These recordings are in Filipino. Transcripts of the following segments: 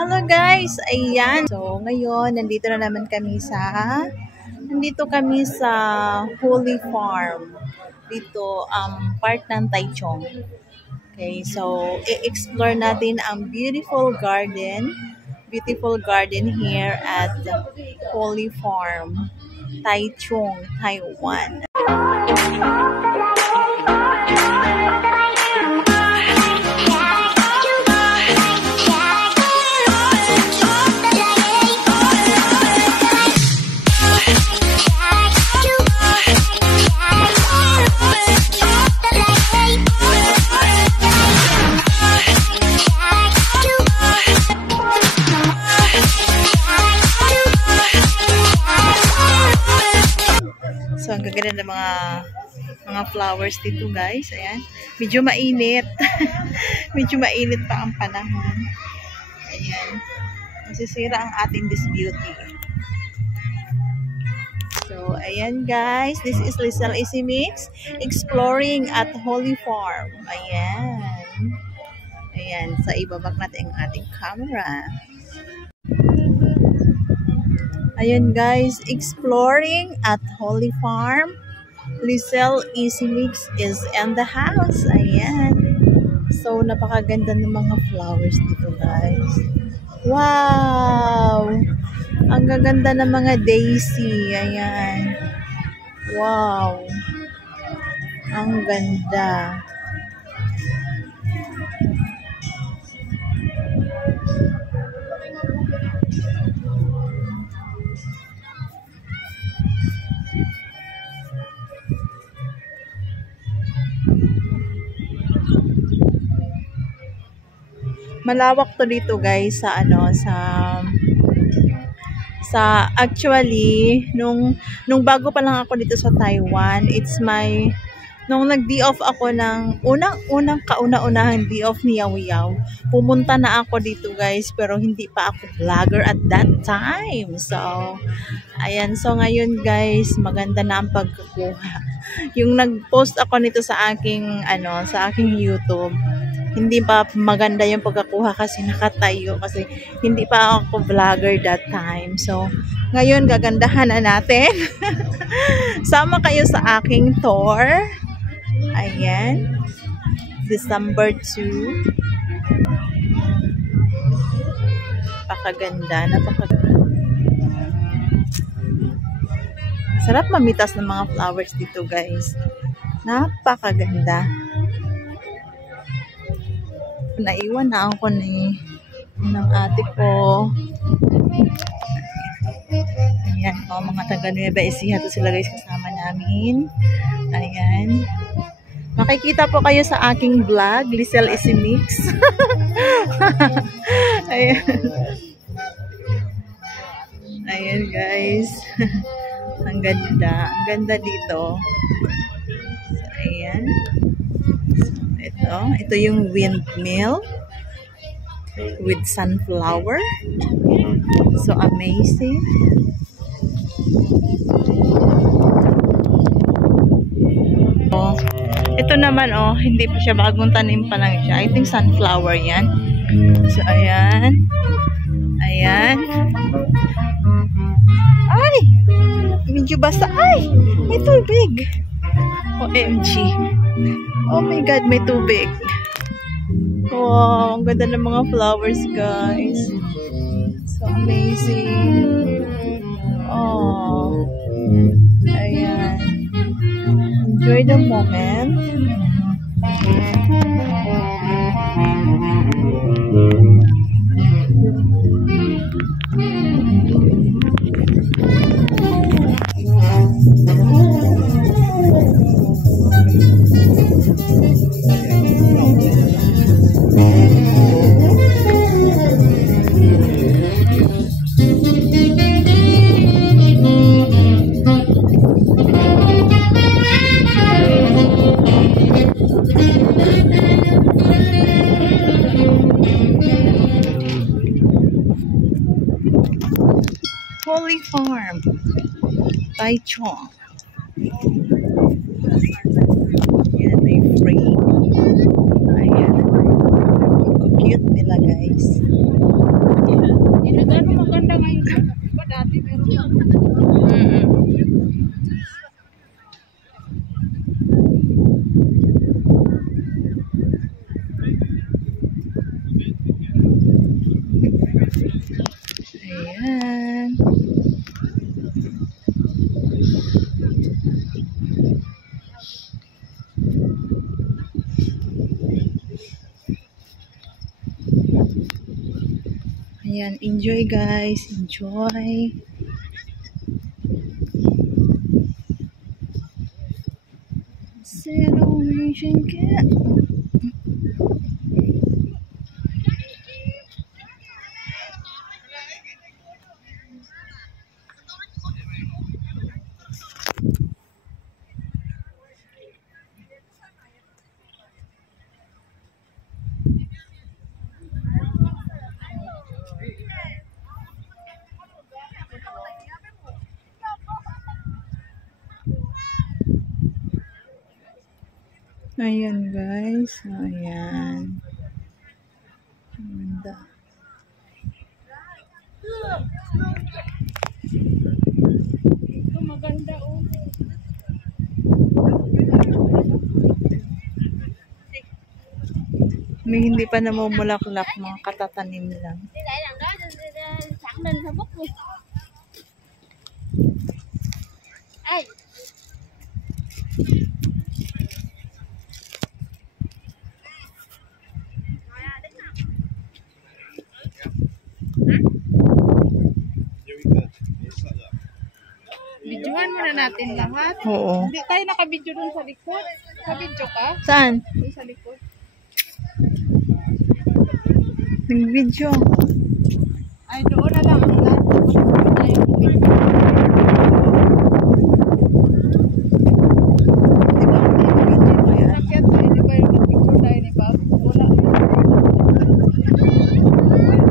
Hello guys! Ayan. So, ngayon, nandito kami sa Holy Farm. Dito, part ng Taichung. Okay, so, i-explore natin ang beautiful garden here at Holy Farm, Taichung, Taiwan. So, ang gaganda ng mga flowers dito, guys. Ayan. Medyo mainit. Medyo mainit pa ang panahon. Ayan. Masisira ang ating this beauty. So, ayan, guys. This is Lizelle Easy Mix exploring at Holy Farm. Ayan. Ayan. Sa ibabak natin ang ating camera. Ayan guys, exploring at Holy Farm. Lizelle Easy Mix is in the house. Ayan. So, napakaganda ng mga flowers dito guys. Wow! Ang gaganda ng mga daisy. Ayan. Wow! Ang ganda. Malawak to dito guys sa actually nung bago pa lang ako dito sa Taiwan, nung nag-day off ako ng unang kauna-unahang day off ni Yaw Yaw, pumunta na ako dito guys, pero hindi pa ako vlogger at that time. So ayan, so ngayon guys, maganda na ang pagkukuha. Yung nag-post ako nito sa aking YouTube, hindi pa maganda yung pagkakuha kasi nakatayo, kasi hindi pa ako vlogger that time. So, ngayon gagandahan na natin. Sama kayo sa aking tour. Ayan. December 2. Napakaganda. Sarap mamitas ng mga flowers dito guys. Napakaganda. Naiwan na ako ng ate ko. Ayan, mga taga Nueva Ecija to sila guys, kasama namin. Ayan. Makikita po kayo sa aking vlog, Lizelle Easy Mix. Ayan. Ayan guys. Ang ganda dito. So, ayan. Ito yung windmill with sunflower. So amazing. Oh, ito naman hindi pa siya, bagong tanim pa lang siya. I think sunflower yan. So ayan. Ayan. Ay! Medyo basa. Ay! May tubig. OMG. Oh my God, may tubig. Wow, ang ganda ng mga flowers, guys. So amazing. Oh. Ayan. Enjoy the moment. Holy Farm, Taichung. Yan, may frame. Ayan. Cute nila, guys. Ayan. Ayan. Ayan, enjoy guys, enjoy. Celebration ka. Ayan guys, ayan. Ganda. Maganda oh. May hindi pa namumulaklak, mga katatanim lang. Ay. Videohan muna natin lahat. Oo. Hindi tayo naka-video dun sa likod. Naka-video ka? Saan? Dun sa likod. Nag-video. Ay, doon na lang ang lahat. Tayo video. Sakyan tayo, di ba yung picture tayo ni Bob? Wala.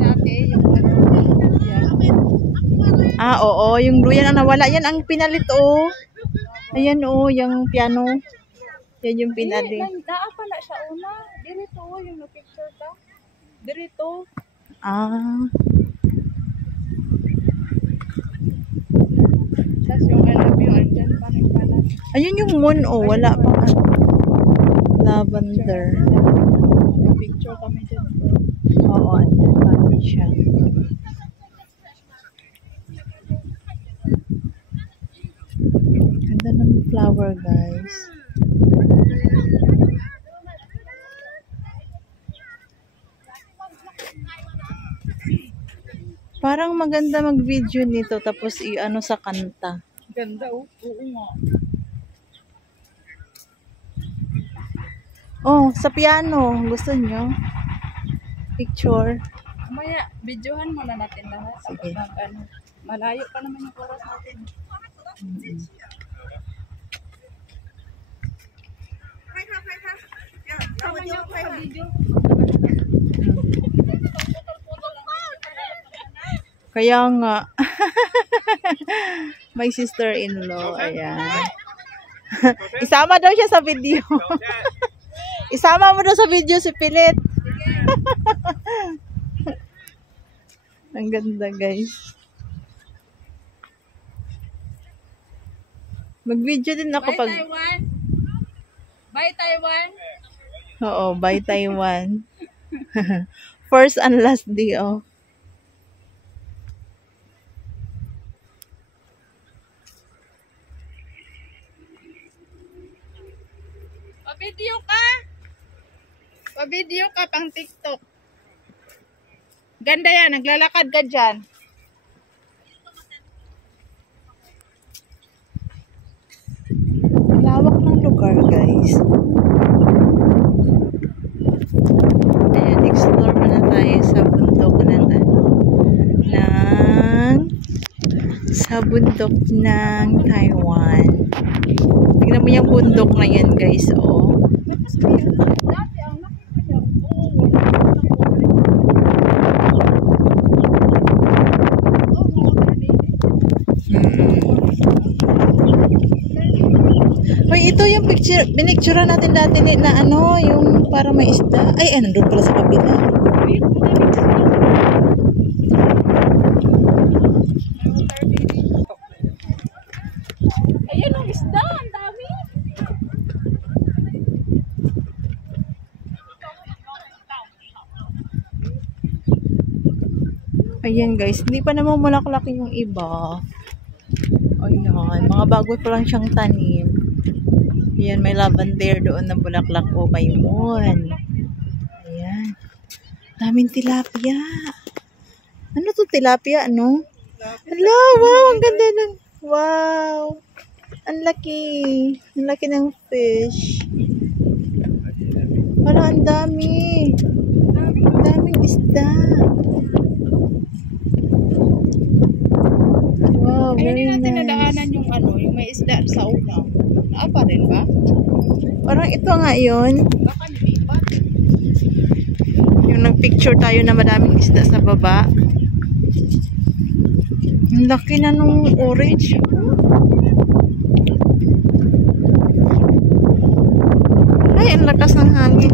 Dati, yung Ah, oo. Yung duyan ang nawala. Yan ang pinalit, oh. Ayan, oh. Yung piano. Yan yung pinalit. Nandaan pala siya una. Dirito, yung na-picture ka. Dirito. Ah. Tapos yung I love you, andyan pa rin pala. Ayun yung moon, oh. Wala pa. Lavender. Picture kami dyan. Oo, andyan pa rin siya. Ganda ng flower, guys. Parang maganda mag-video nito tapos i-ano sa kanta. Ganda oh. Oo nga. Oh, sa piano. Gusto nyo? Picture. Mamaya, videohan muna natin lahat. Sige. Ano, malayo pa naman yung oras natin. Tama niyo ako sa video. Kaya nga. My sister-in-law. Ayan. Isama daw siya sa video. Isama mo daw sa video si Pilit. Ang ganda, guys. Mag-video din ako Bye pag... Taiwan! Bye Taiwan! Oo, bye Taiwan. First and last day, oh. Pa-video ka! Pa-video ka pang TikTok. Ganda yan, naglalakad ka dyan. Lawak ng lugar, guys. Ayan, explore muna tayo sa bundok ng sa bundok ng Taiwan. Tingnan mo yung bundok na yan, guys, oh. Dati ang nakita niya, Hoy, ito yung picture, pinicture natin dati na ano, yung para may isda. Ay, nandun pala sa kabila. Ayan guys, hindi pa naman mulaklak yung iba. Ayan, mga bago pa lang siyang tanim. Ayan, may lavender doon na bulaklak po pa yun. Ayan. Daming tilapia. Ano to tilapia, ano? Hello, wow, ang ganda ng, wow. Ang laki. Ang laki ng fish. Parang ang dami. Ang daming isda. Wow, Ay, very hindi natin nice. nadaanan yung ano, yung may isda sa una. Apa rin ba? Parang ito nga yun. Baka nilipat. Yung nagpicture tayo na madaming isda sa baba. Ang laki na nung orange. Ay, ang lakas ng hangin.